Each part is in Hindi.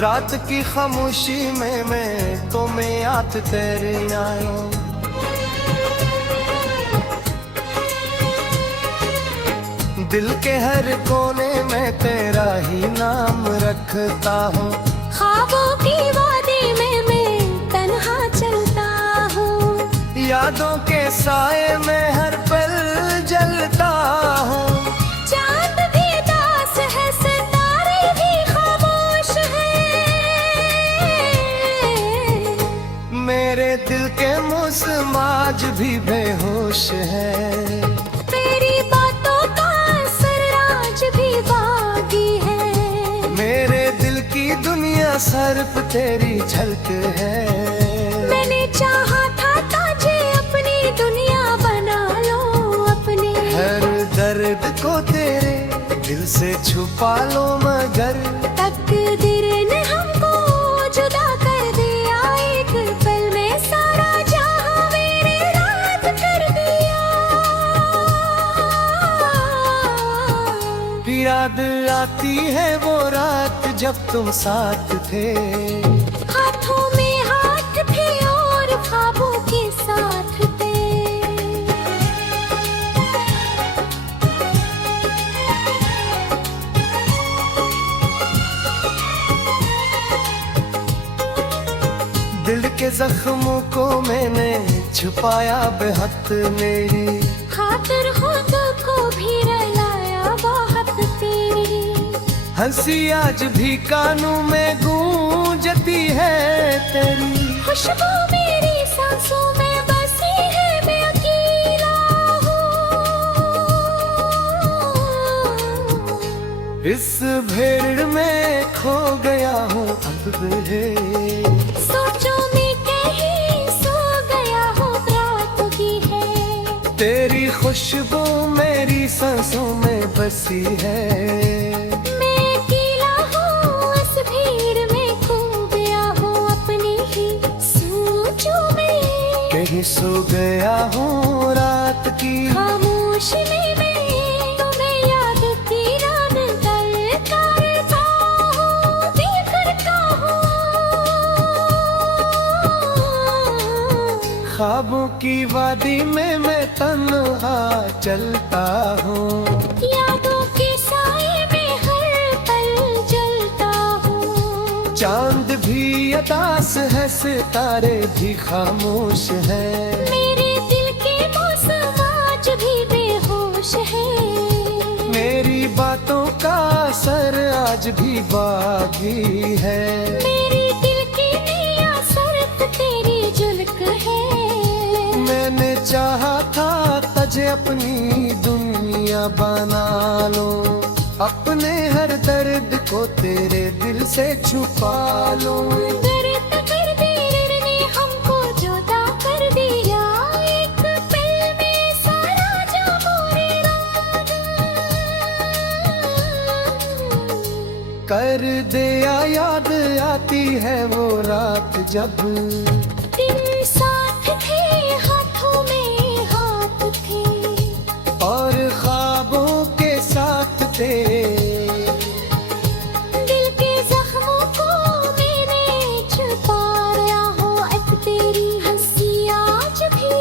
रात की खामोशी में मैं तुम्हें याद तेरे आया। दिल के हर कोने में तेरा ही नाम रखता हूँ। ख्वाबों की वादी में मैं तन्हा चलता हूँ। यादों के साए में हर पल जलता हूँ। चांद भी दास है, सितारे भी खामोश है। मेरे दिल के मौसम आज भी बेहोश है। तेरी बातों का असर आज भी बाकी है। मेरे दिल की दुनिया सिर्फ तेरी झलक है। मैंने चाहा था तुझे अपनी दुनिया बना लो अपने। हर दर्द को तेरे दिल से छुपा लो, मगर तकदीर ने हमको जुदा कर दिया। एक पल में सारा जहां मेरे रात कर दिया। याद आती है वो रात जब तुम साथ थे। हाथों में हाथ थे और ख्वाबों के साथ थे। दिल के जख्मों को मैंने छुपाया बेहद मेरी। खातिर खुद को भी रुलाया बहुत तेरी। हंसी आज भी कानों में गूंजती है तेरी। खुशबू मेरी सांसों में बसी है, मैं अकेला हूँ। इस भीड़ में खो गया हूँ अब है। सोचों में कहीं सो गया हूँ, रात की है। तेरी खुशबू मेरी सांसों में बसी है। मैं अकेला हूँ, इस भीड़ में खो गया हूँ अपनी ही सोचों में। कहीं सो गया हूँ रात की खामोशी में मैं तुम्हें याद की रात तल करता हूँ, बिखरता हूँ। ख्वाबों की वादी में मैं तन्हा चलता हूँ। यादों के साए में हर पल जलता हूँ। चांद भी उदास है, सितारे भी खामोश है। मेरे दिल के मौसम आज भी बेहोश है। मेरी बातों का असर आज भी बाकी है। मेरे दिल की नैया सिर्फ तेरी झलक है। मैंने चाहा था तुझे अपनी दुनिया बना लो। अपने हर दर्द को तेरे दिल से छुपा लो। दर्द कर दीर ने हमको जुदा कर दिया। एक पल में सारा जहां मेरा कर दिया। याद आती है वो रात जब दिन साथ थे, हाथों में हाथ थे और ख्वाबों के साथ थे। दिल के जख्मों को मैंने छुपाया हो। अब तेरी हंसी आज भी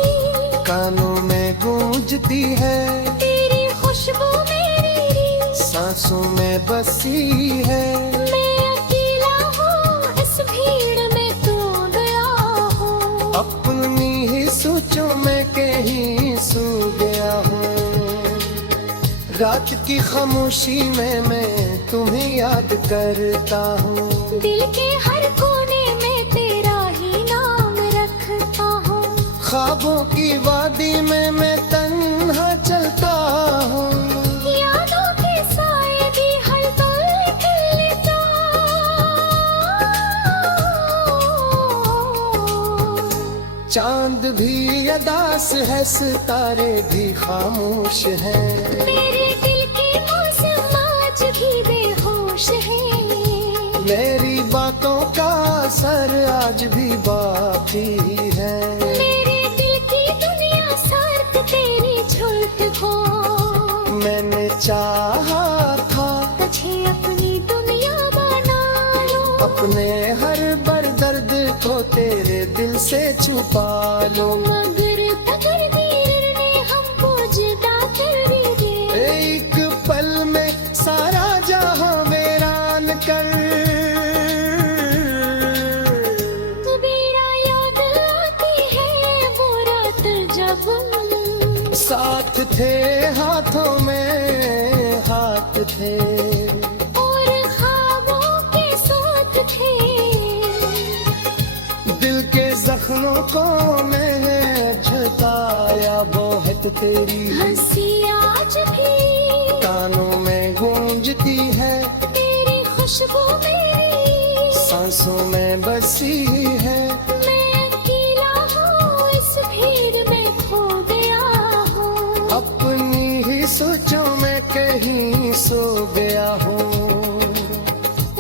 कानों में गूंजती है। तेरी खुशबू मेरी सांसों में बसी है। मैं अकेला हूँ, इस भीड़ में तू गया हूँ। अपनी ही सोचों में कहीं सो गया हूँ। रात की खामोशी में मैं तुम्हें याद करता हूँ। दिल के हर कोने में तेरा ही नाम रखता हूँ। ख्वाबों की वादी में मैं तन्हा चलता हूँ। यादों के साए भी हर पल खिलता। चांद भी उदास है, सितारे भी खामोश हैं। मेरे दिल के मौसम आज भी बेहोश है। मेरी बातों का असर आज भी बाकी है। मेरे दिल की दुनिया साथ तेरी झुलक हो। मैंने चाहा था तुझे अपनी दुनिया बना लो। अपने मगर तकदीर ने हमको जुदा कर दिए। एक पल में सारा जहां वीरान कर। मेरा याद आती है वो रात जब साथ थे, हाथों में हाथ थे, और ख्वाबों के साथ थे। दिल के जख्मों को मैंने झुकाया, बहुत तेरी हंसी आज भी कानों में गूंजती है, तेरी खुशबू मेरी सांसों में बसी है। मैं अकेला हूँ, इस भीड़ में खो गया हूँ। अपनी ही सोचों में कहीं सो गया हूँ।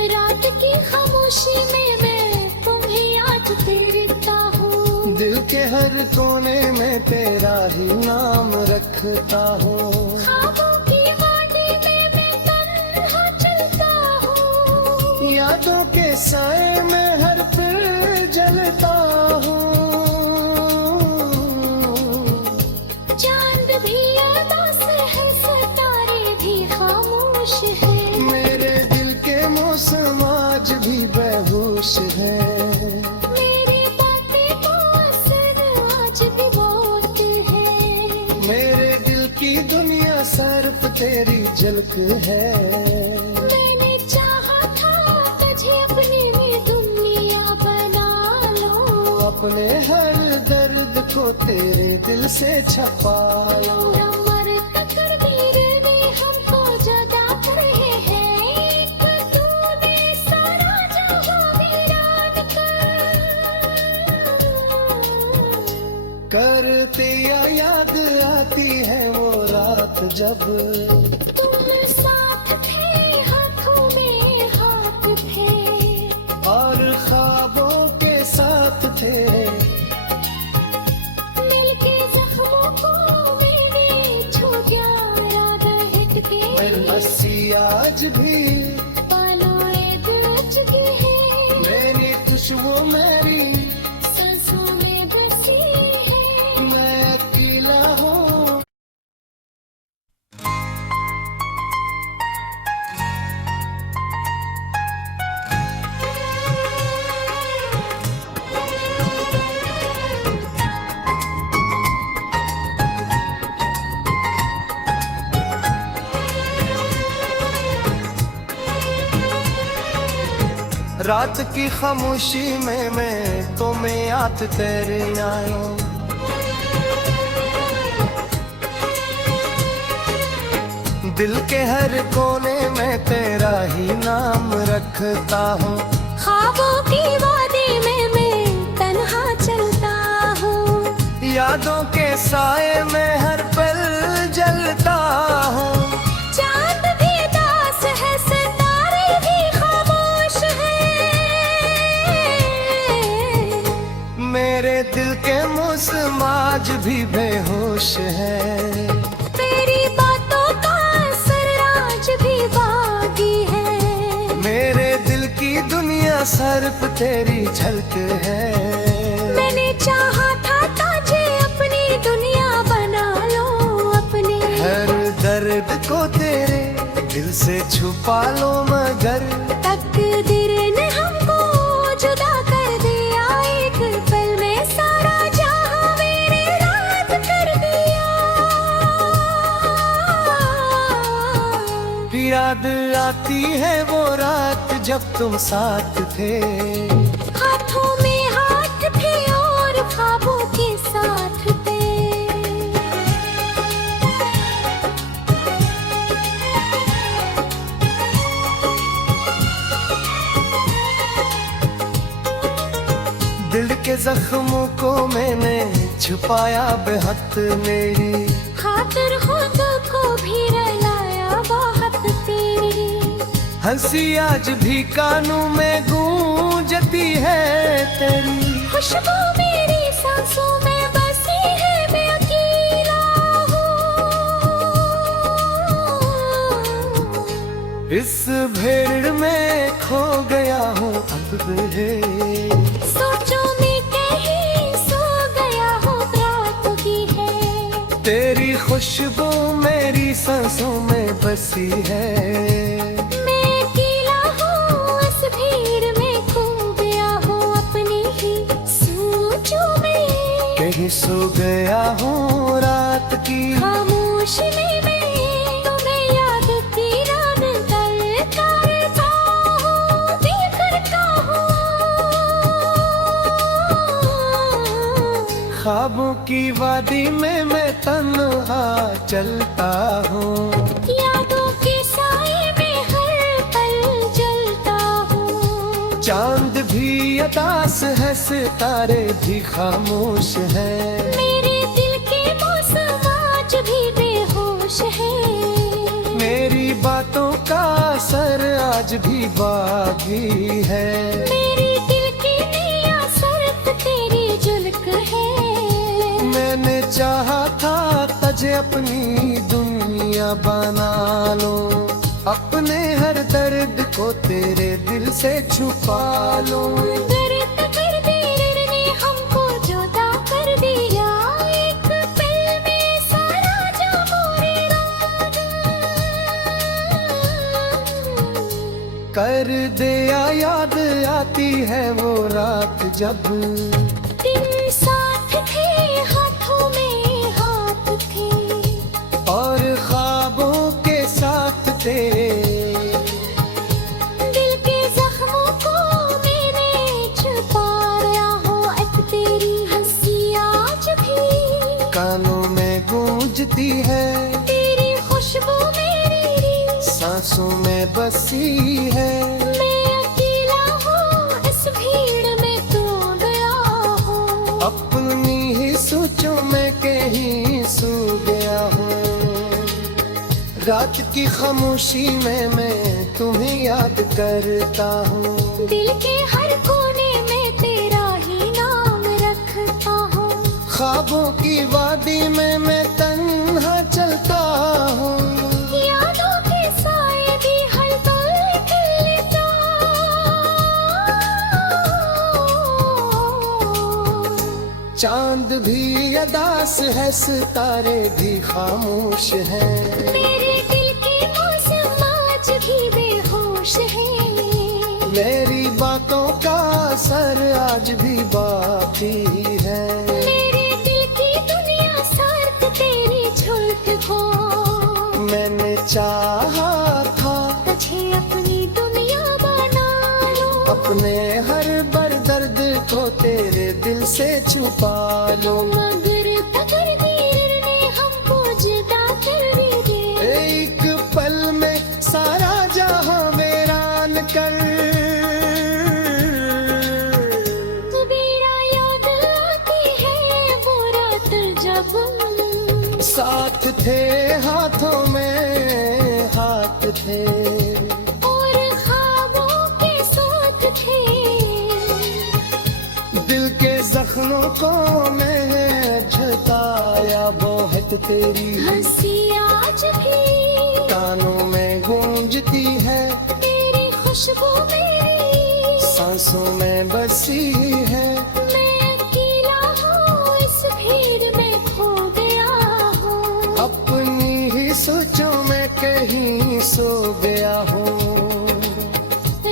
रात की खामोशी में मैं तुम्हें याद तेरता हूँ। दिल के हर कोने में तेरा ही नाम रखता हूँ। ख्वाबों की वादी में मैं तन्हा चलता हूँ। यादों के साए में हर पल जलता हूँ। चांद भी उदास है, सितारे भी खामोश है। मेरे दिल के मौसम आज भी बेहोश है। मेरी बातें को असर आज भी बहुत है। मेरे दिल की दुनिया सिर्फ तेरी झलक है। मैंने चाहा था तुझे अपनी में दुनिया बना लो। अपने हर दर्द को तेरे दिल से छपा लो। मर तकदीर ने हमको जुदा करे हैं। एक तूने सारा जहां वीरान करते या याद आती है वो रात जब तुम साथ थे, हाथों में हाथ थे, और ख्वाबों के साथ थे। दिल के जख्मों को मैंने छू दिया, याद हिट के मेरी हंसी आज भी पालोड़े दिल चुकी है। मेरी खुशबू मेरी सांसों में बसी है। मैं अकेला हूँ। रात की खामोशी में मैं तुम्हें याद तेरे आया। दिल के हर कोने में तेरा ही नाम रखता हूँ। ख्वाबों की वादी में मैं तन्हा चलता हूँ। यादों के साए में हर पल जलता हूँ। चांद भी दास है, सितारे भी खामोश है। मेरे दिल के मौसम आज भी बेहोश है। तेरी बातों का असर आज भी बाकी है। मेरे दिल की दुनिया सिर्फ तेरी झलक है। मैंने चाहा था तुझे अपनी दुनिया बना लो। अपने हर दर्द को तेरे दिल से छुपा लो, मगर तकदीर ने हमको जुदा कर दिया। एक पल में सारा जहां मेरे रात कर दिया। याद आती है वो रात जब तुम साथ थे। हाथों में हाथ थे और ख्वाबों के साथ थे। दिल के जख्मों को मैंने छुपाया बेहद मेरी। खातिर खुद को भी रुलाया बहुत तेरी। हंसी आज भी कानों में गूंजती है तेरी। खुशबू मेरी सांसों में बसी है। मैं अकेला हूँ। इस भीड़ में खो गया हूँ अब है। सोचों में कहीं सो गया हूँ। खुशबू मेरी सांसों में बसी है। मैं अकेला हूँ इस भीड़ में, खो गया हूँ अपनी ही सोचों में। कहीं सो गया हूँ रात की खामोशी में मैं तुम्हें याद की रात करता हूँ, दिल करता हूँ। ख्वाबों की वादी में मैं तन्हा चलता हूँ। यादों के साए में हर पल जलता हूँ। चांद भी उदास है, सितारे भी खामोश हैं। मेरे दिल के मौसम आज भी बेहोश है। मेरी बातों का असर आज भी बाकी है। मेरे दिल की नैया सर्फ तेरी झलक है। मैंने चाहा था तुझे अपनी दुनिया बना लूं, अपने हर दर्द को तेरे दिल से छुपा लूं। दर्द कर दर्द ने हमको जुदा कर दिया, एक पल में सारा जो मोरे रात कर दिया, याद आती है वो रात जब दिन साथ थे, हाथों में हाथ थे। और ख्वाबों के साथ तेरे। दिल के जख्मों को मैंने छुपाया हो, अब तेरी हंसी आज भी कानों में गूंजती है, तेरी खुशबू मेरी सांसों में बसी है। मैं अकेला हूँ इस भीड़ में, तू गया हूँ अपनी ही सोचों में कहीं सो गया हूँ। रात की खामोशी में मैं तुम्हें याद करता हूँ। दिल के हर कोने में तेरा ही नाम रखता हूँ। ख्वाबों की वादी में मैं तन्हा चलता हूँ। यादों के साए भी हर पल खिलता। चांद भी उदास है, सितारे भी खामोश हैं। मेरे दिल के मौसम आज भी बेहोश है। मेरी बातों का असर आज भी बाकी है। मेरे दिल की दुनिया सर्द तेरी झूठ हो। मैंने चाहा था तुझे अपनी दुनिया बना लो, अपने हर दर्द को तेरे दिल से छुपा लो। मगर तकदीर ने हमको जुदा कर दिया। एक पल में सारा जहां वीरान कर। मेरा याद आती है वो रात जब साथ थे, हाथों में हाथ थे। और ख्वाबों के साथ थे। दिल के जख्मों को मैं जताया, बहुत तेरी हंसी आज भी कानों में गूंजती है, तेरी खुशबू मेरी सांसों में बसी है। मैं अकेला हूँ इस भीड़ में, खो गया हूँ अपनी ही सोचों में कहीं सो गया हूँ।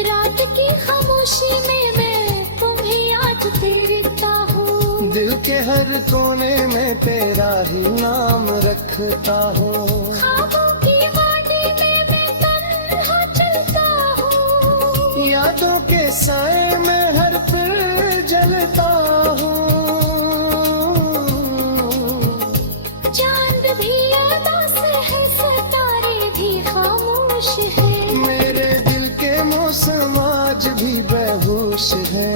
रात की खामोशी में मैं तुम्हें याद करता हूँ। दिल के हर कोने में तेरा ही नाम रखता हूँ। ख्वाबों की वादी में मैं तन्हा चलता हूँ। यादों के साए में हर पल जलता हूँ। चांद भी उदास है, सितारे भी खामोश है। मेरे दिल के मौसम आज भी बेहोश है।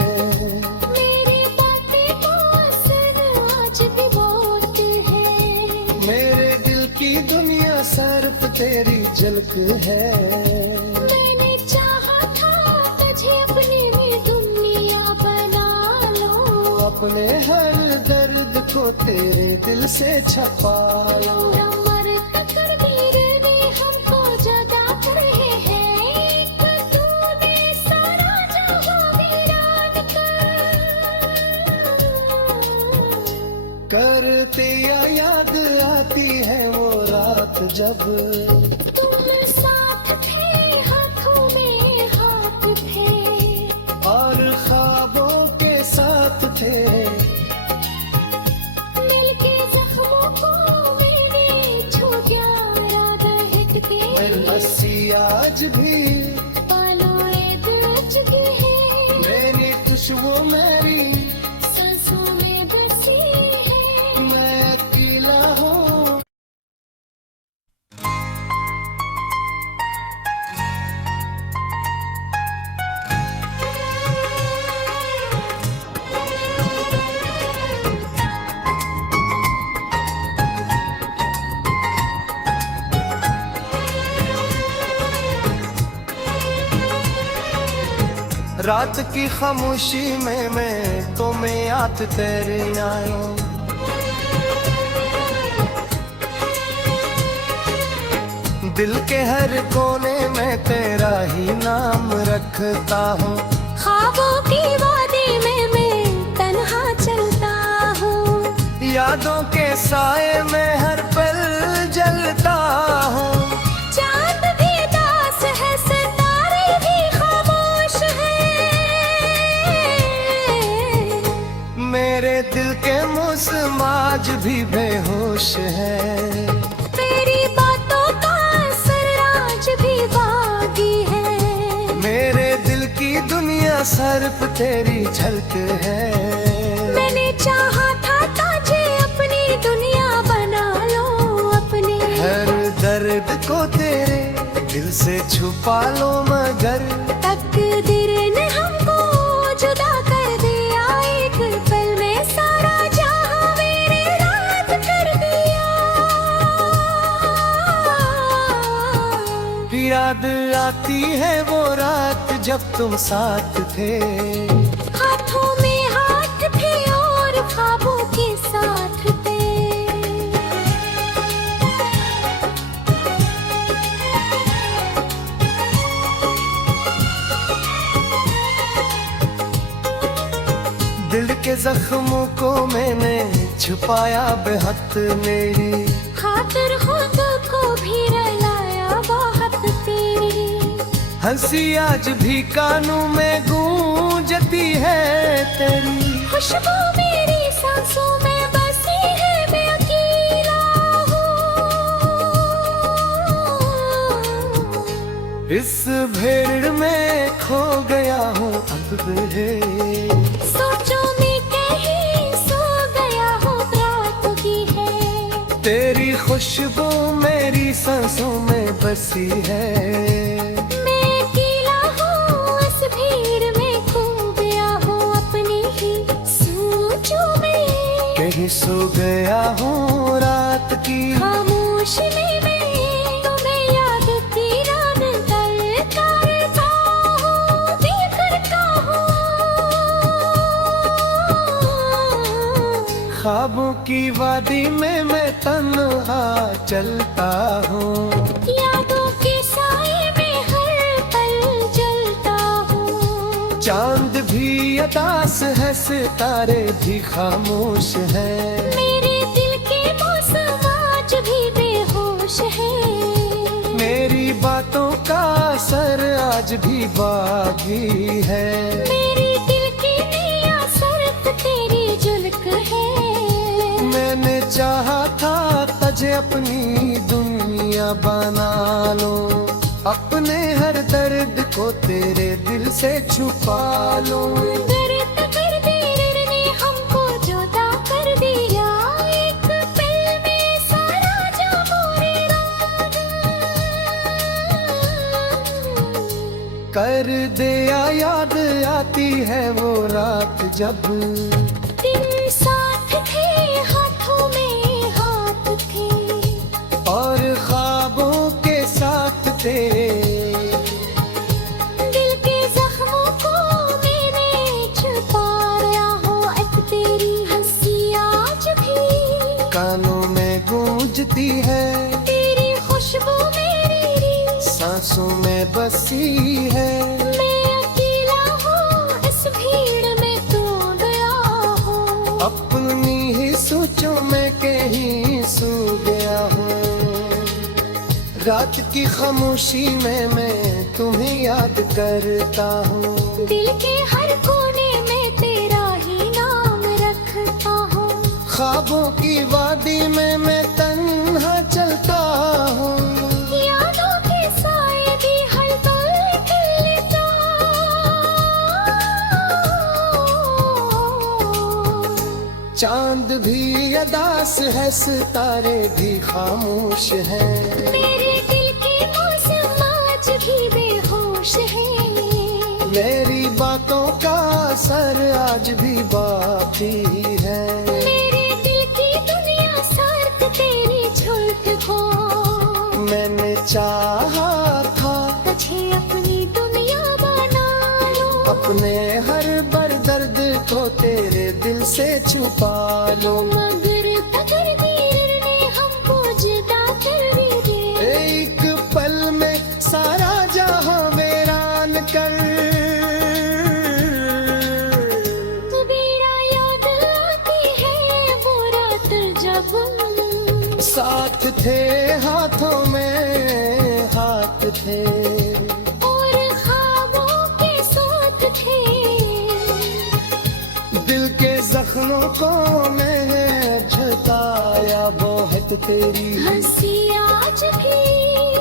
मेरी बातें को असर आज भी बहुत है। मेरे दिल की दुनिया सिर्फ तेरी झलक है। मैंने चाहा था तुझे अपनी में दुनिया बना लो, अपने हर दर्द को तेरे दिल से छपा लो। मर तकदीर ने हमको जुदा करे हैं। एक तूने सारा जहां वीरान करते या याद आती है वो रात जब तुम साथ थे, हाथों में हाथ थे, और ख्वाबों के साथ थे। दिल के जख्मों को मैंने छू दिया, याद हिट के हंसी आज भी पालोए दिल चुकी है, मेरी खुशबू मेरी सांसों में बसी है। मैं अकेला हूँ। रात की खामोशी में मैं तुम्हें याद तेरे आया। दिल के हर कोने में तेरा ही नाम रखता हूँ। ख्वाबों की वादी में मैं तन्हा चलता हूँ, यादों के साए में हर पल जलता हूँ। चांद भी दास है, सितारे भी खामोश है, मेरे दिल के मौसम आज भी बेहोश है। तेरी बातों का असर आज भी बाकी है, मेरे दिल की दुनिया सिर्फ तेरी झलक है। मैंने चाहा था तुझे अपनी दुनिया बना लो अपने, हर दर्द को तेरे दिल से छुपा लो, मगर तकदीर ने हमको जुदा कर दिया, एक पल में सारा जहां मेरे रात कर दिया। याद आती है वो रात जब तुम साथ थे। हाथों में हाथ थे और ख्वाबों के साथ थे। दिल के जख्मों को मैंने छुपाया बेहद, मेरी खातिर खुद को भी रुलाया बहुत तेरी, हंसी आज भी कानों में गूंजती है तेरी। खुशबू मेरी सांसों में बसी है, मैं अकेला हूँ। इस भीड़ में खो गया हूँ अब है। सोचों में कहीं सो गया हूँ, रात की है, तेरी खुशबू मेरी सांसों में बसी है। मैं अकेला हूँ, इस भीड़ में खो गया हूँ अपनी ही सोचों में, कहीं सो गया हूँ रात की खामोशी में मैं तुम्हें याद की रात करता हूँ, दिल करता हूँ। ख्वाबों की वादी में मैं तन्हा चलता हूँ। यादों के साए में हर पल जलता हूँ, चांद भी अदास है, सितारे भी खामोश है। मेरे दिल के मौसम आज भी बेहोश है, मेरी बातों का असर आज भी बागी है। मेरे दिल की नैया सिर्फ तेरी झलक है। मैंने चाहा था तुझे अपनी दुनिया बना लो, अपने हर दर्द को तेरे दिल से छुपा लो। दर्द तकदीर ने हमको जुदा कर दिया, एक पल में सारा जहां मेरा कर दिया, याद आती है वो रात जब दिन साथ थे, हाथों में हाथ थे, और ख्वाबों के साथ थे। दिल के जख्मों को मैंने छुपाया हो, अब तेरी हंसी आज भी कानों में गूंजती है, तेरी खुशबू मेरी सांसों में बसी है। मैं अकेला हूँ, इस भीड़ में तू गया हूँ, अपनी ही सोचों में कहीं सो गया हूँ। रात की खामोशी में मैं तुम्हें याद करता हूँ। दिल के हर कोने में तेरा ही नाम रखता हूँ। ख्वाबों की वादी में मैं तन्हा चलता हूँ। यादों के साए भी हर पल खिलता। चांद भी अदास है, सितारे भी खामोश हैं। मेरे दिल के मौसम आज भी बेहोश है। मेरी बातों का असर आज भी बाकी है। मेरे दिल की दुनिया सर्द तेरी झूठ हो। मैंने चाहा था तुझे अपनी दुनिया बना लो। अपने हर दर्द को तेरे दिल से छुपा लो। मगर तकदीर ने हमको जुदा कर दिया। एक पल में सारा जहां वीरान कर। मेरा याद आती है वो रात जब साथ थे, हाथों में हाथ थे और ख्वाबों के साथ थे। दिल के जख्मों को मैंने झुकाया। बहुत तेरी हंसी आज भी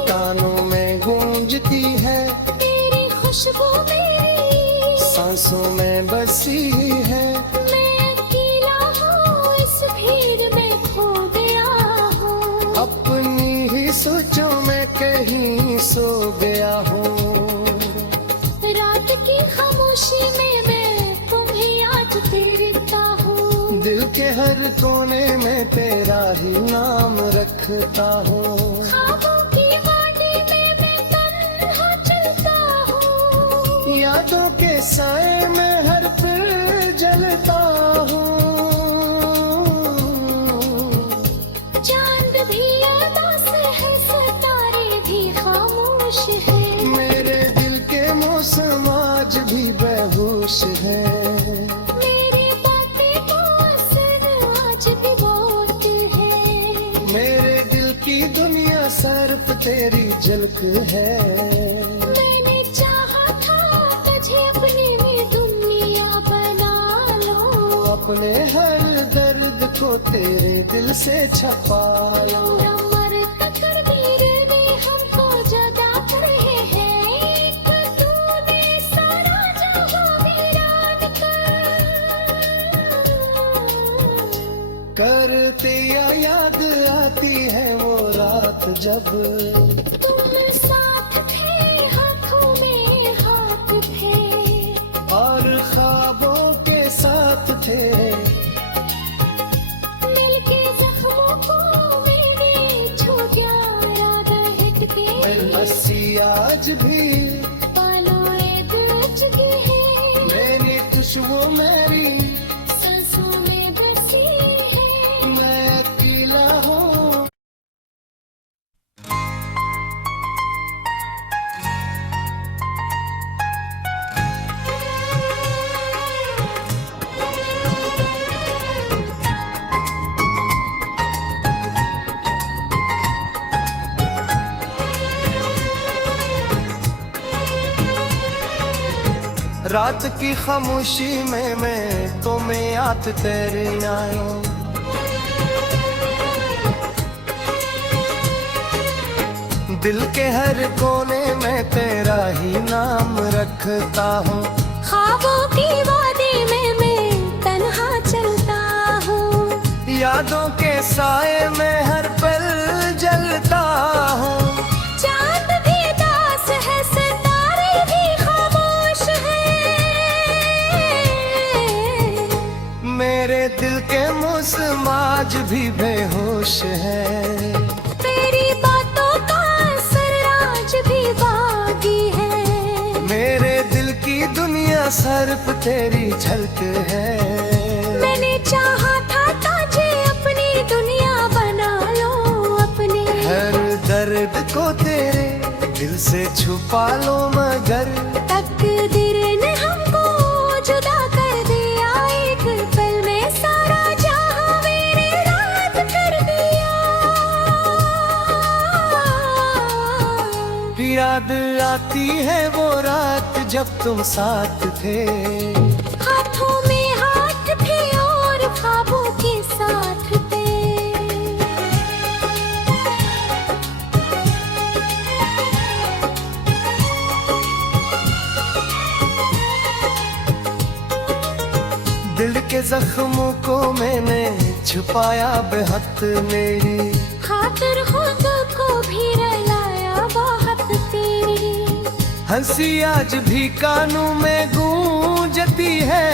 कानों में गूंजती है। तेरी खुशबू मेरी सांसों में बसी है। मैं अकेला हूँ, इस भीड़ में खो गया हूँ। अपनी ही सोचों में कहीं सो गया हूँ। रात की खामोशी में मैं तुम्हें याद करता हूँ। दिल के हर कोने में तेरा ही नाम रखता हूँ। ख्वाबों की वादी में मैं तन्हा चलता हूँ। यादों के साए में हर पल जलता हूँ। चांद भी अदास है, सितारे भी खामोश है। मेरे दिल के मौसम आज भी बेहोश है। मेरी बातें को असर आज भी बहुत है। मेरे दिल की दुनिया सिर्फ तेरी झलक है। मैंने चाहा था तुझे अपनी में दुनिया बना लो। अपने हर दर्द को तेरे दिल से छपा लो। मर तकदीर ने हमको जुदा करे हैं। एक तूने सारा जहां वीरान करते या याद आती है वो रात जब तुम साथ थे, हाथों में हाथ थे और ख्वाबों के साथ थे। दिल के जख्मों को मैंने छू गया, याद हट के हंसी आज भी बालों में बच गए हैं। मेरी खुशबू मेरी सांसों में बसी है। मैं अकेला हूँ। रात की खामोशी में मैं तुम्हें याद तेरे आया। दिल के हर कोने में तेरा ही नाम रखता हूँ। ख्वाबों की वादी में मैं तन्हा चलता हूँ। यादों के साए में हर पल जलता हूँ। चांद भी दास है, सितारे भी खामोश है। मेरे दिल के मौसम आज भी बेहोश है। तेरी बातों का असर आज भी बाकी है। मेरे दिल की दुनिया सिर्फ तेरी झलक है। मैंने चाहा था तुझे अपनी दुनिया बना लो। अपने हर दर्द को तेरे दिल से छुपा लो। मगर तकदीर ने हमको जुदा कर दिया। एक पल में सारा जहां मेरे रात कर दिया। याद आती है वो रात जब तुम साथ थे। हाथों में हाथ थे और ख्वाबों के साथ थे। दिल के जख्मों को मैंने छुपाया बेहद मेरी, खातिर खुद को भी रुलाया बहुत तेरी। हंसी आज भी कानों में गूंजती है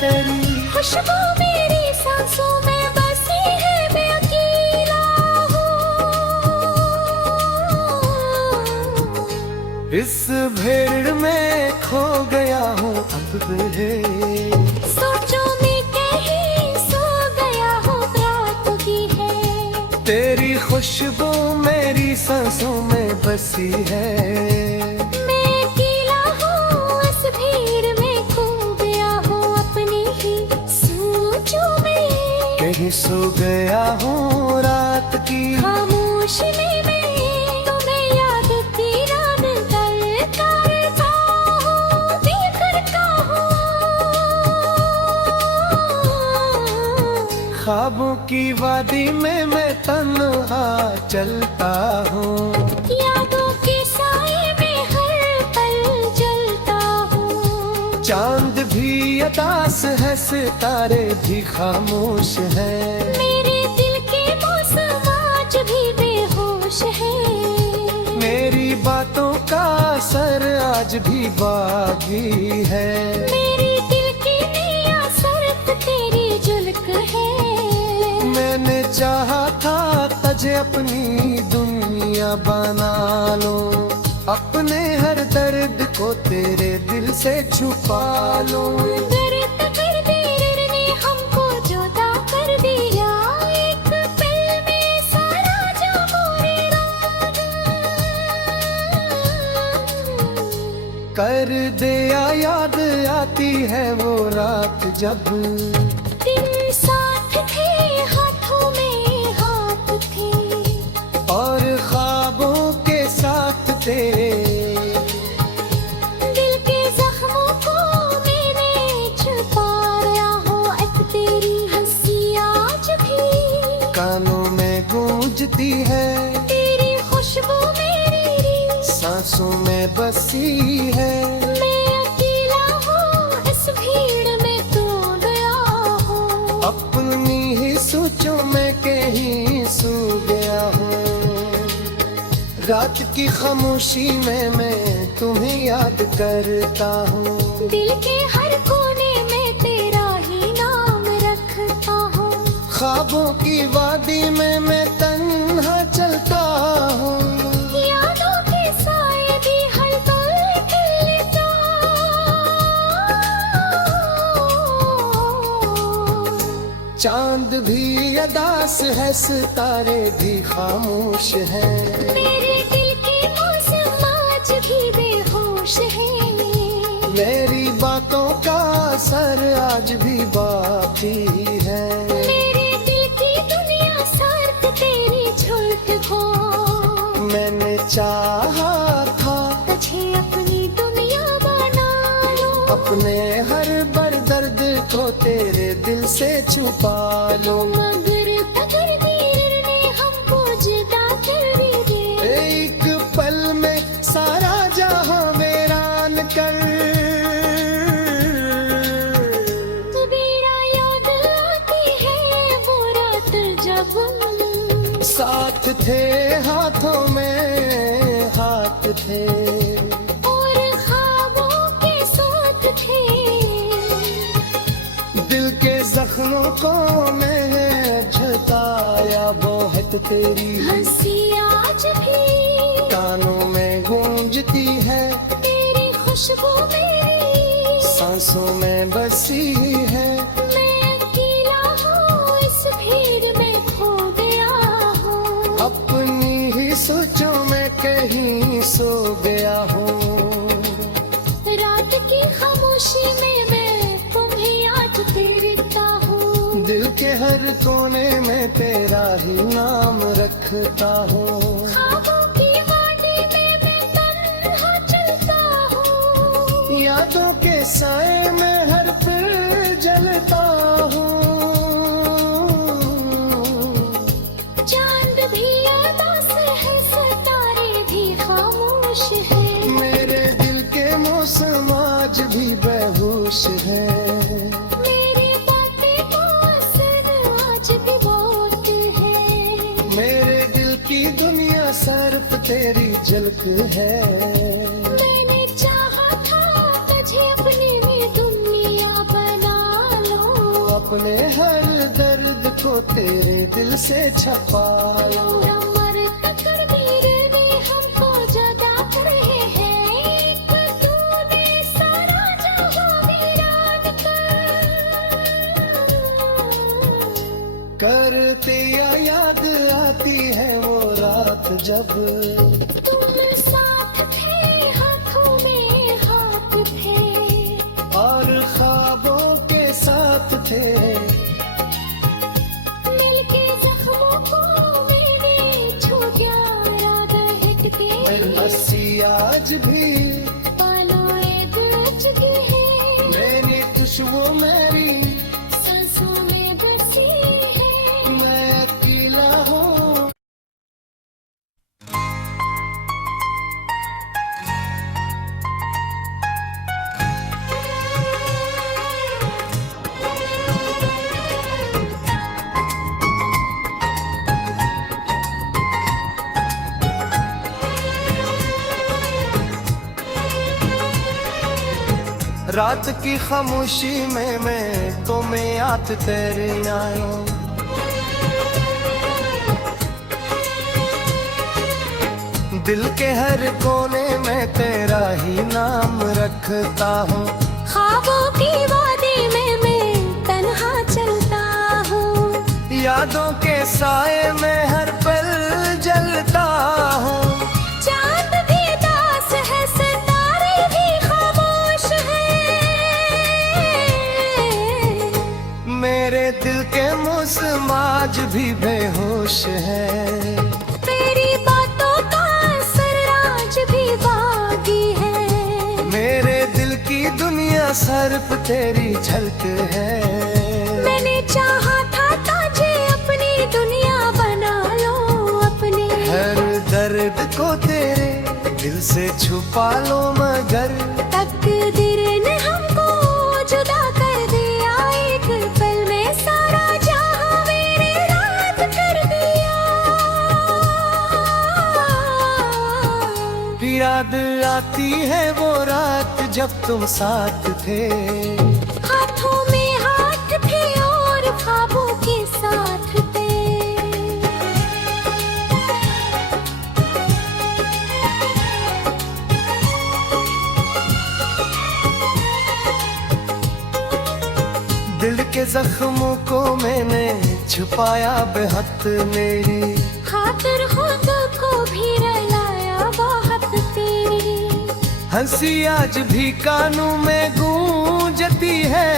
तेरी। खुशबू मेरी सांसों में बसी है, मैं अकेला हूँ। इस भीड़ में खो गया हूँ अब है। सोचों में कहीं सो गया हूँ, रात की है। तेरी खुशबू मेरी सांसों में बसी है। मैं अकेला हूँ, इस भीड़ में खो गया हूँ अपनी ही सोचों में। कहीं सो गया हूँ रात की खामोशी में मैं तुम्हें याद की रात करता हूँ, दिल करता हूँ। ख्वाबों की वादी में मैं तन्हा चलता हूँ। यादों के साए में हर पल जलता हूँ। चांद भी उदास है, सितारे भी खामोश है। मेरे दिल के मौसम आज भी बेहोश है। मेरी बातों का असर आज भी बागी है। मेरे दिल की नैया सर्फ तेरी झलक है। मैंने चाहा था तुझे अपनी दुनिया बना लो, अपने हर दर्द को तेरे दिल से छुपा लो। दर्द कर दर्द ने हमको जुदा कर दिया, एक पल में सारा जहां मेरा। कर दिया याद आती है वो रात जब दिन साथ थे, हाथों में हाथ थे। और ख्वाबों के साथ तेरे। दिल के जख्मों को मैंने छुपाया हो, अब तेरी हंसी आज भी कानों में गूंजती है। तेरी खुशबू मेरी सांसों में बसी है। मैं अकेला हूँ, इस भीड़ में तू गया हूँ। अपनी ही सोचों में कहीं सो गया हूँ। रात की खामोशी में मैं तुम्हें याद करता हूँ। दिल के हर कोने में तेरा ही नाम रखता हूँ। ख्वाबों की वादी में मैं तन्हा चलता हूँ। यादों के साए भी हर पल खिलता। चांद भी उदास है, सितारे भी खामोश हैं। मेरे दिल के मौसम आज भी बेहोश है। मेरी बातों का असर आज भी बाकी है। मेरे दिल की दुनिया साथ तेरी झूठ को। मैंने चाहा था तुझे अपनी दुनिया बना लो, अपने हर बर दर्द को तेरे दिल से छुपा लो। मगर तकदीर ने हमको जुदा कर दिया। एक पल में सारा जहां वीरान कर। मेरा याद आती है वो रात जब साथ थे, हाथों में हाथ थे। और ख्वाबों के साथ थे। दिल के जख्मों को मैंने जताया बहुत तेरी। हंसी आज भी कानों में गूंजती है। तेरी खुशबू मेरी सांसों में बसी है। मैं अकेला हूँ, इस भीड़ में खो गया हूँ। अपनी ही सोचों में कहीं सो गया हूँ। रात की खामोशी में मैं तुम्हें याद करता हूँ। दिल के हर कोने में तेरा ही नाम रखता हूँ। ख्वाबों की वादी में मैं साए में हर पल जलता हूँ। चांद भी उदास है, सितारे भी खामोश है। मेरे दिल के मौसम आज भी बेहोश है। मेरी बातें को असर आज भी बहुत है। मेरे दिल की दुनिया सिर्फ तेरी झलक है। मैंने चाहा था तुझे अपने में दुनिया बना लो। अपने हर दर्द को तेरे दिल से छपा लो। मर तकदीर ने हमको जुदा कर रहे हैं। एक तूने सारा जहां वीरान करते या याद आती है वो रात जब तुम साथ थे, हाथों में हाथ थे। और ख्वाबों के साथ थे। दिल के जख्मों को मैंने छू दिया, याद हटके हंसी आज भी पालों एक चुकी है। मेरी खुशबू मेरी सांसों में बसी है। मैं अकेला हूँ। रात की खामोशी में मैं तुम्हें याद तेरे आया। दिल के हर कोने में तेरा ही नाम रखता हूँ। ख्वाबों की वादी में मैं तन्हा चलता हूँ। यादों के साए में हर पल जलता हूँ। चांद भी दास है, सितारे भी खामोश है। मेरे दिल के मौसम आज भी बेहोश है। तेरी बातों का असर आज भी बाकी है। मेरे दिल की दुनिया सिर्फ तेरी झलक है। मैंने चाहा था तुझे अपनी दुनिया बना लो। अपने हर दर्द को तेरे दिल से छुपा लो, मगर तकदीर ने हमको जुदा कर दिया। एक पल में सारा जहां मेरे रात कर दिया। याद आती है वो रात जब तुम साथ थे। हाथों में हाथ थे और ख्वाबों के साथ थे। दिल के जख्मों को मैंने छुपाया बेहद मेरी। खातिर खुद को भी रुलाया बहुत तेरी। हंसी आज भी कानों में गूंजती है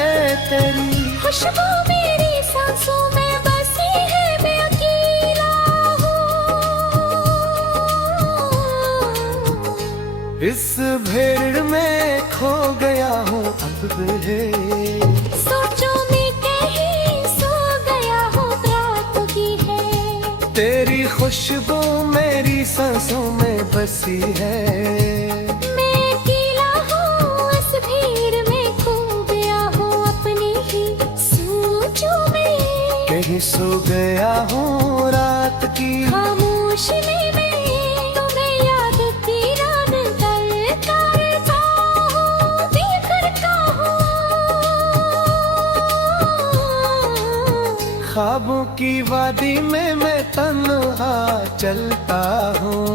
तेरी। खुशबू मेरी सांसों में बसी है। मैं अकेला हूँ। इस भीड़ में खो गया हूँ अब है। सोचों में कहीं सो गया हूँ, रात की है। तेरी खुशबू मेरी सांसों में बसी है। मैं अकेला हूँ, इस भीड़ में खो गया हूँ अपनी ही सोचों में। कहीं सो गया हूँ रात की खामोशी में मैं तुम्हें याद की रात करता हूँ, दिल करता हूँ। ख्वाबों की वादी में मैं तन्हा चलता हूँ।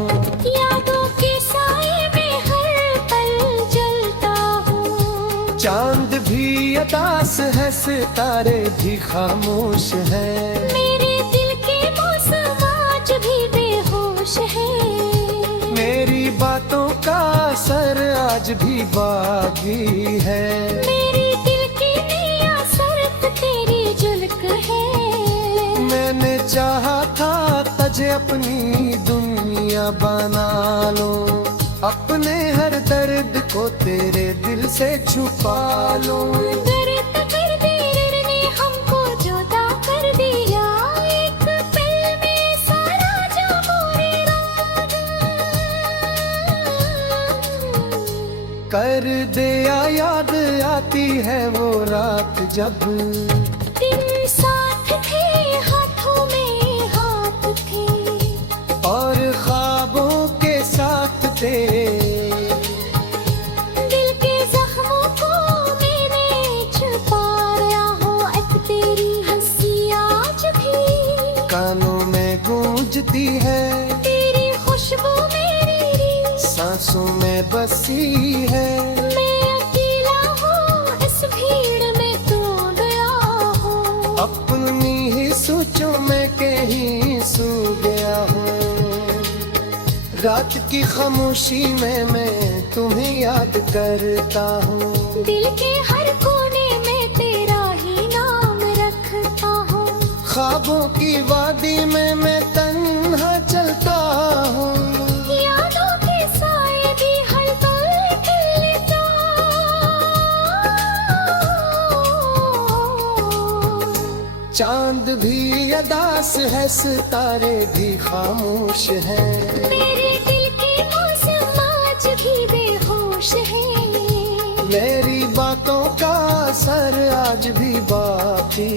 यादों के साए में हर पल जलता हूँ। चांद भी उदास है, सितारे भी खामोश है। मेरे दिल के मौसम आज भी बेहोश है। मेरी बातों का असर आज भी बाकी है। मेरे दिल की नैया सिर्फ तेरी झलक है। मैंने चाहा था तुझे अपनी दुनिया बना लो। अपने हर दर्द को तेरे दिल से छुपा लूं। अगर तकदीर ने हमको जुदा कर दिया, एक पल में सारा जहां मेरा। कर दिया याद आती है वो रात जब दिन साथ थे, हाथों में हाथ थे, और ख्वाबों के साथ थे। दिल के जख्मों को मैंने छुपाया हो, अब तेरी हंसी आज भी कानों में गूंजती है, तेरी खुशबू मेरी सांसों में बसी है। मैं अकेला हूँ इस भीड़ में, तू गया हो। अपनी ही सोचों में कहीं सो गया हूँ। रात की खामोशी में मैं तुम्हें याद करता हूँ। दिल के हर कोने में तेरा ही नाम रखता हूँ। ख्वाबों की वादी में मैं तन्हा चलता हूँ। यादों के साए भी हर पल खिलता। चांद भी अदास है, सितारे भी खामोश हैं। मेरे दिल के मौसम आज भी बेहोश है। मेरी बातों का असर आज भी बाकी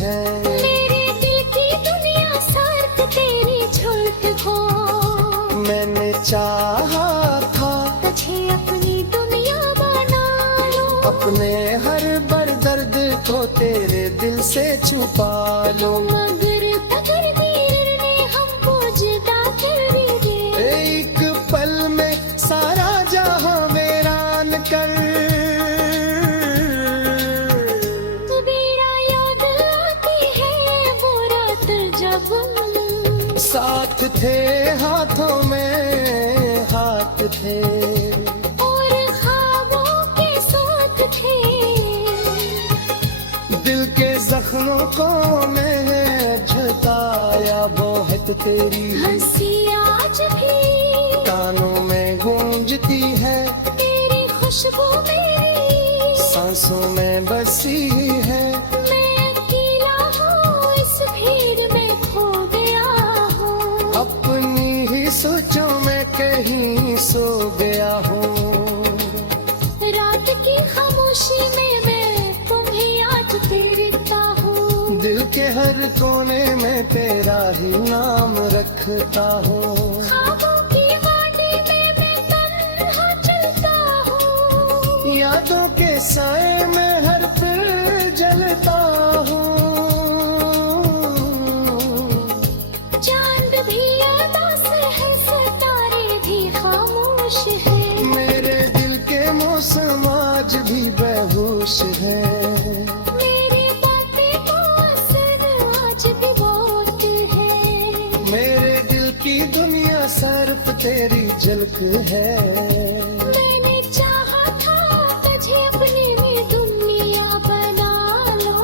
है। मेरे दिल की दुनिया सर्द तेरी झूठ हो। मैंने चाहा था तुझे अपनी दुनिया बना लो, अपने हर दर्द को तेरे दिल से छुपा लो। मगर तकदीर ने हमको जुदा कर दिया। एक पल में सारा जहां वीरान कर। मेरा याद आती है वो रात जब साथ थे, हाथों में हाथ थे, और ख्वाबों के साथ थे। दिल के जख्मों को मैंने जताया बहुत तेरी हंसी आज भी कानों में गूंजती है, तेरी खुशबू मेरी सांसों में बसी है। मैं अकेला हूँ इस भीड़ में, खो गया हूँ। अपनी ही सोचों में कहीं सो गया हूँ। रात की खामोशी में मैं तुम्हें याद करता हूँ। दिल के हर कोने में तेरा ही नाम रखता हूँ। ख्वाबों की वादी में मैं तन्हा चलता हूँ। यादों के साए में हर पल जलता हूँ। चांद भी उदास है, सितारे भी खामोश है। मेरे दिल के मौसम आज भी बेहोश है। मेरी बातें को असर आज भी बहुत है। मेरे दिल की दुनिया सिर्फ तेरी झलक है। मैंने चाहा था तुझे अपनी में दुनिया बना लो,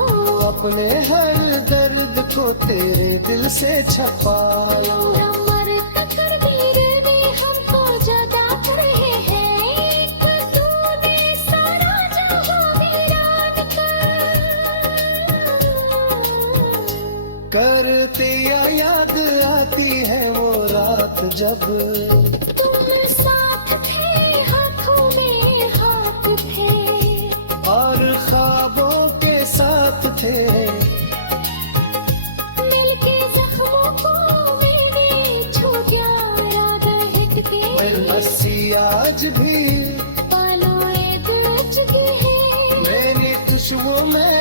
अपने हर दर्द को तेरे दिल से छपा लो। मर तकदीर ने हमको जुदा करे है। एक तूने सारा जहां वीरान करते याद आती है वो रात जब तुम साथ थे, हाथों में हाथ थे, और ख्वाबों के साथ थे। दिल के जख्मों को मैंने छू गया, याद हट गई। हंसी आज भी पालोए दिल चुकी है। मेरी खुशबू में